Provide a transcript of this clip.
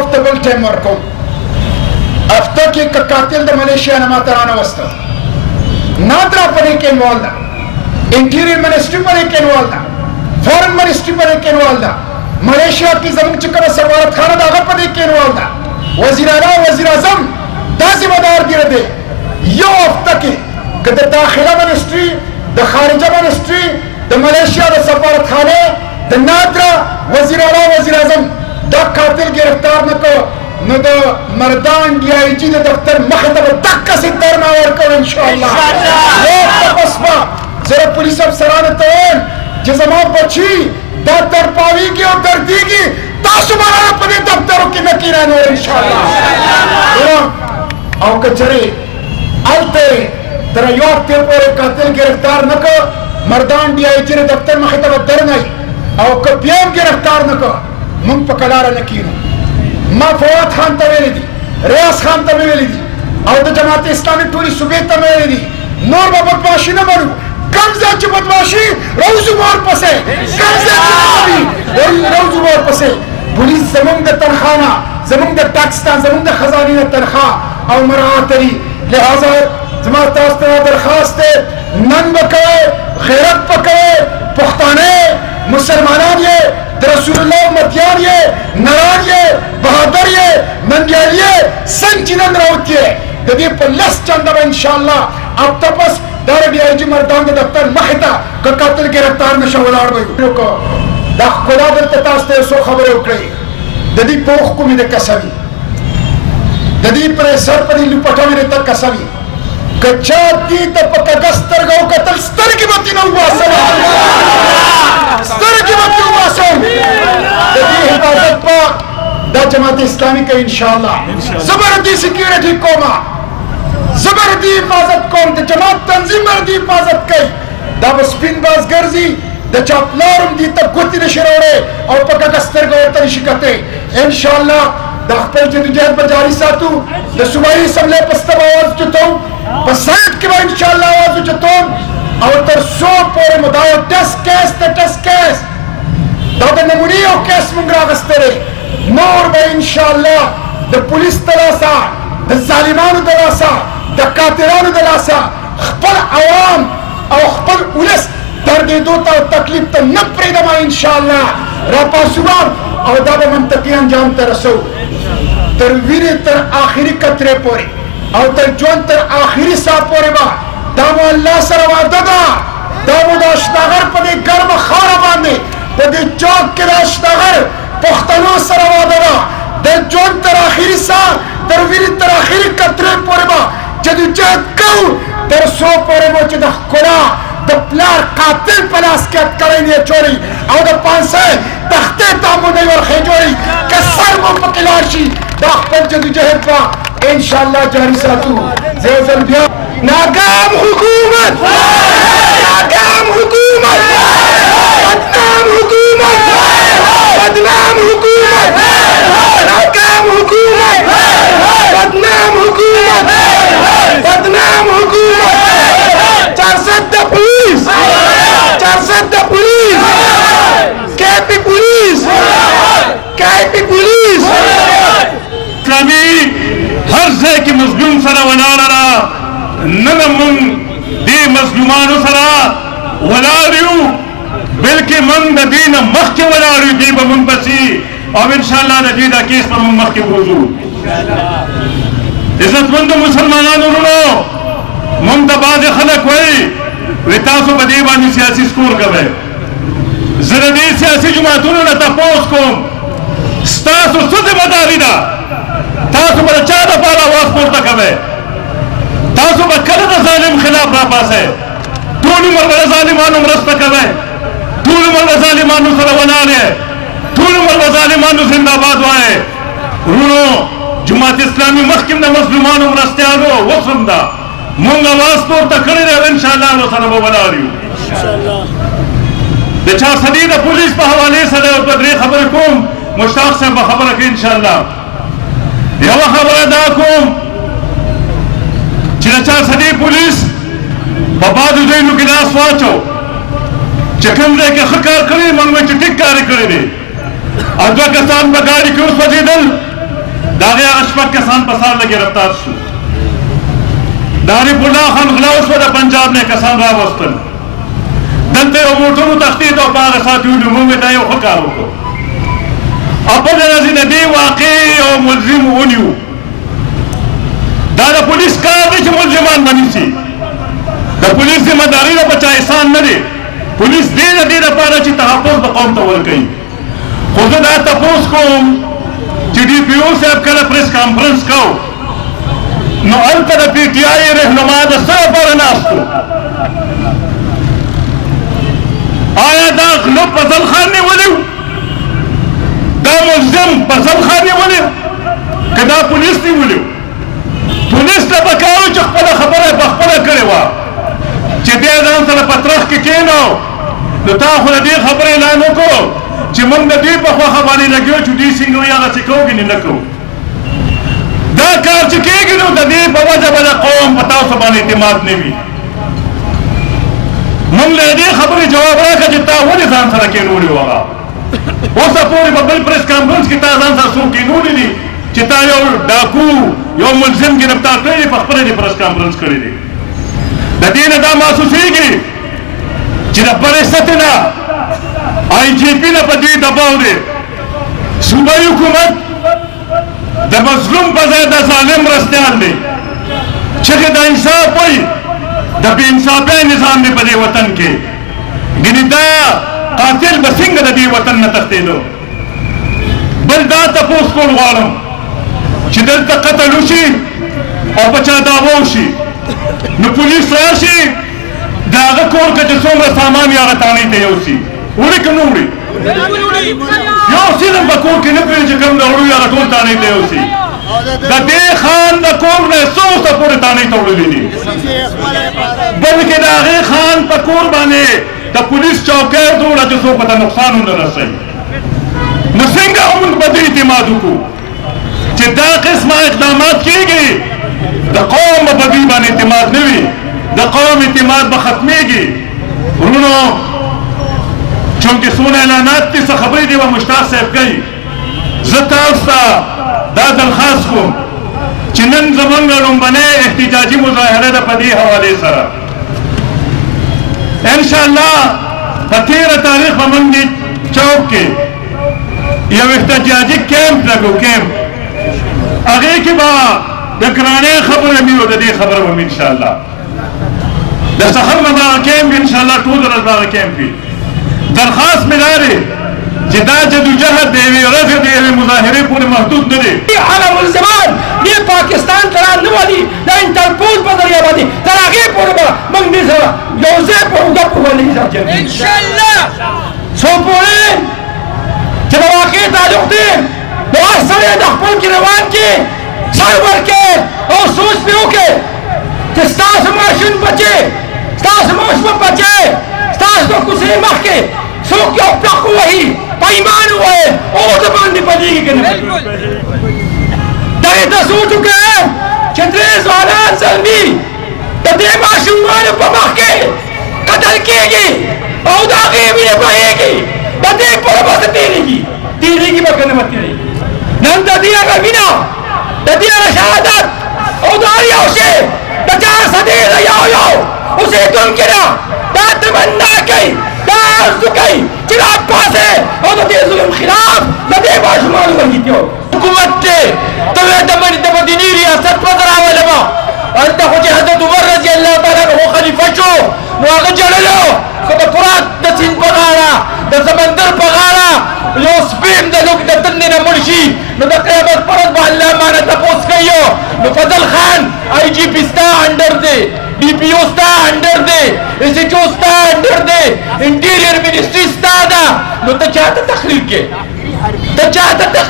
هفته بل ټایم ورکوم هفته کې که قاتل د ملیشیا نه ماته رانوسته نادرا په دې کې انوال ده انټیریر منسټري په دې کې انوال ده فارن منسټري په دې کې انوال ده ملیشیا کې زموږ چې کومه سفارتخانه ده هغه په دې کې انوال ده وزیر اعلی وزیر اعظم دا ذمہ دار دی دی یو هفته کې که د داخله منسټري د خارجه منسټري د ملیشیا د سفارتخانه د نادرا وزیر اعلی وزیر اعظم دا قاتل گرفتار نه کړ نو د مردان ډي آی جي د دفتر مخې ته به دقسې درنه ورکوم انشاءالله یو تپس به زه د پولیس افسرانو ته وایم چې زما بچي دا ترپاویږي او دردیږي تاسو به رانه په دې دفترو کې نه کښېنئ نور انشاءالله او که چېرې هلته تر یو هفتې پورې قاتل گرفتار نه کړ مردان ډي آی جي د دفتر مخې ته به درنئ او که بیا هم گرفتار نه کړ موږ په کلاره نه کښېنو ما فواد خان ته ویلي دي ریاض خان ته مې ویلي دي او د جماعت اسلامي ټولې صوبې ته مې ویلي دي نور به بدماشي نه منو کم ځای چې بدماشي روزو مور پسې کم ځای چې روزو مور پسې پولیس زموږ د تنخوا نه زموږ د ټکس نه زموږ د خزانې نه تنخوا او مراعات لري لہذا زما تاسو ته درخواست دی نن به کوئ غیرت به کوئ پښتانه مسلمانان یې د رسول الله امتیان یې نران یې بهادر یې ننګیال یې څنګه چې نن راوتي یې د دې په لس چنده به انشاءالله هفته پس دا د ډي آی جي مردان د دفتر مخې ته که قاتل گرفتار نه شو ولاړ به یو دا ښکلا دلته تاسو ته یو څو خبرې وکړئ د دې پوخ کومې د کسوي د دې پرې سر پرې لوپټوې د ته کسوي که چا دې ته په کږه سترګه وکتل سترګې به ترې نه وباسم سترګې به ترې وباسم د دې حفاظت به دا جماعت اسلامي کوي انشاءالله زه به د دې سکیورټي کومه زه به د دې حفاظت کوم د جماعت تنظیم به د دې حفاظت کوي دا به سپین باز ګرځي د چا پلار هم دې ته ګوتې نشي راوړی او په کږه سترګه ورته نشي کتلی انشاءالله دا خپل جدوجہد به جاري ساتو د صوبایي اسمبلۍ په سطح به اواز اوچتوم په سایټ کې به انشاءالله اواز اوچتوم او تر څو پورې مو دا یو ټسټ کیس د ټسټ کیس دا د نمونې یو کیس موږ راغستی دی نور به انشاءالله د پولیس د لاسه د ظالمانو د لاسه د قاتلانو د لاسه خپل عوام او خپل ولس دردېدو ته او تکلیف ته نه پرېږدم انشاءالله راپاڅو او دا به منطقي انجام ته رسو تر وینې تر آخري قطرې پورې او تر ژوند تر آخري ساه پورې به دا مو الله سره وعده ده دا مو د اشتغر په دې ګرمه خاوره باندې په دې چوک کې د اشتغر پښتنو سره وعده ده د ژوند تر آخري ساه تر وینې تر آخري قطرې پورې به جدوجہد کوو تر څو پورې مو چې د ښکلا د پلار قاتل په لاس کې اټکلی نه چوري او د پانسۍ تختې ته مو نه ورخېجوړي که سر مو پکې لاړ شي دا خپل جدوجہد به انشاءالله جاري ساتو زه یو ځل بیا ناکام حکومت ناکام حکومت بدنام حکومت بدنام حکومت ناکام حکومت بدنام حکومت بدنام حکومت 400 د پولیس 400 د پولیس کیپی پولیس کیپی پولیس اسلامي هر ځای کې مظلوم سره ولاړه ده نه موږ دې مظلومانو سره ولاړ یو بلکې موږ د دې نه مخکې ولاړ یو دې به موږ پسې او انشاءالله د دې دا کیس به موږ مخکې وځو عزتمندو مسلمانانو وروڼو موږ ته بعضې خلک وایي وایي تاسو په دې باندې سیاسي سکور کوئ زه د دې سیاسي جماعتونو نه تپوس کوم ستاسو څه ذمهداري ده تاسو به د چا دپاره اواز پورته کوئ تاسو به کله د ظالم خلاف راپاسئ ټول عمر به د ظالمانو مرسته کوئ ټول عمر به ظالمانو سره ولاړ یې ټول عمر به ظالمانو زنده‌باد وایئ وروڼو جماعت اسلامي مخکې د مظلومانو مرستیالو اوس هم ده مونږ اواز پورته کړی دی او انشاءالله ورسره به ولاړ یو د چار صدي د پولیس په حوالې سره یو دوه درې خبرې کوم مشتاق صاحب به خبره کوي انشاءالله یوه خبره دا کوم چې د چار صدي پولیس په بعضو ځایونو کې لاس واچو چې کوم ځای کې ښه کار کړی موږ وایو چې ټیک کار یې کړی دی او دوه کسان په ګاډي کې وسوځېدل د هغې هغه شپږ کسان په سهار له ګرفتار شو د عارف الله خان غلا وشوه د پنجاب نه کسان راوستل دلته یو موټر وتښتېد او په هغه ساعت ویلو موږ دا یو ښه کار وکړو او بله ورځ د دې واقعې یو ملزم ونیو دا د پولیس کار دی چې ملزمان ونیسي د پولیس ذمهداري ده په چا احسان نه دی پولیس دې د دې لپاره چې تحفظ د قوم ته ورکوي خو زه دا تپوس کوم چې ډي پي او صاحب کله پریس کانفرنس کو نو هلته د پي ټي آی رهنما د څه لپاره ناست و آیا دا غلو فضل خان نیولی و دا ملزم فضل خان نیولی و که دا پولیس نیولی و پولیس ته پکار و چې خپله خبره یې پخپله کړې وه چې دی ځان سره په ترخ کې کښېنو نو تا خو د دې خبرې اعلان وکړو چې موږ د دوی په خوښه باندې لګیو چې دوی څنګه وي هغسې کوو که نه کوو دا کار چې کېږي نو د دې په وجه به د قوم په تاسو باندې اعتماد نه وي موږ له دې خبرې جواب راکړه چې تا ولې ځان سره کېنولي و هغه اوسه پورې په بل پریس کانفرنس کې تا ځان سره څوک کېنولي دي چې تا یو ډاکو یو ملزم ګرفتار کړی دی په خپله دې پریس کانفرنس کړی دی د دې نه دا محسوسېږي چې د بلې سطحې نه آی جي پي نه په دې دباو دی صوبایي حکومت د مظلوم په ځای د ظالم رستیان دی چغې د انصاف وایي د بې انصافۍ نظام دی په دې وطن کې ګنې دا قاتل به څنګه د دې وطن نه تښتېدو بل دا تپوس کول غواړم چې دلته قتل وشي او په چا دعوه وشي نو پولیس راشي د هغه کور که چې څومره سامان وي هغه تانۍ ته یوسي وړي که نه وړي یو سیدم په کور کې نه پوهېږي چې کوم د وړو هغه ټول تانۍ ته یوسي د دې خان د کور نه څو څه پورې تانۍ ته وړلي دي بلکې د هغې خان په کور باندې د پولیس چوکۍ جوړه چې څوک ته نقصان ونه رسوي نو څنګه موږ په دې اعتماد وکړو چې دا قسمه اقدامات کېږي د قوم په دې باندې اعتماد نه وي د قوم اعتماد به ختمېږي ورونو چونکې څونه اعلانات دي څه خبرې دي به مشتاق صاحب کوي زه تاسو ته دا درخواست کوم چې نن زموږ لومبنۍ احتجاجي مظاهره ده په دې حوالې سره انشاءالله په 13 تاریخ به موږ دې چوک کې یو احتجاجي کیمپ لګو کیمپ هغې کې به د ګرانۍ خبره مې د دې خبره به انشاءالله د سحر نه به کیمپ انشاءالله ټول ورځ به کیمپ وي درخواست مې دا دی چې دا جدوجهد د یوې ورځې د یوې مظاهرې پورې محدود نه دی هغه ملزمان دې پاکستان ته راننولي د انټرپول په ذریعه باندې تر هغې پورې به موږ دې سره یو ځای په اوږده پورې انشاءالله څو پورې چې د واقع تعلق دی نو هر سړی د خپل ګریوان کې سر ورکړي او سوچ پرې وکړي چې ستاسو ماشوم بچې ستاسو ماشوم بچې ستاسو د کوڅې مخکې څوک یو پلق ووهي په ایمان ووایي او د باندې بدېږي که نه دغې ته سوچ وکړه چې درې ځوانان زلمي د دې ماشومانو په مخ کې قتل کېږي او د هغې وینې بهېږي د دې پوره به څه تېرېږي به که نه به تېرېږي نن د دې هغه وینه د دې هغه شهادت او د هر یو شی د 4 صدۍ د یو اوسېدونکي نه دا تمنا کوي دا آرزو کوي چې راپاڅې او د دې ظلم خلاف د دې ماشومانو وحیدیو حکومت دی ته وایې د مدینې ریاست پرته راولمه هلته خو چې حضرت عمر رضی الله تعالی عنه خلیفه شو نو هغه جړلو خو د فرات د سیند په غاړه د سمندر په غاړه یو سپین د تندې نه مړ شي نو د قیامت پر ورځ به الله مانه تپوس کوي نو فضل خان آی جي پي ستا انډر دی D P O स्टा अंडर दे एसएचओ स्टा अंडर दे interior ministry स्टा दा नो त चाहता तकरीर के न चाहता दे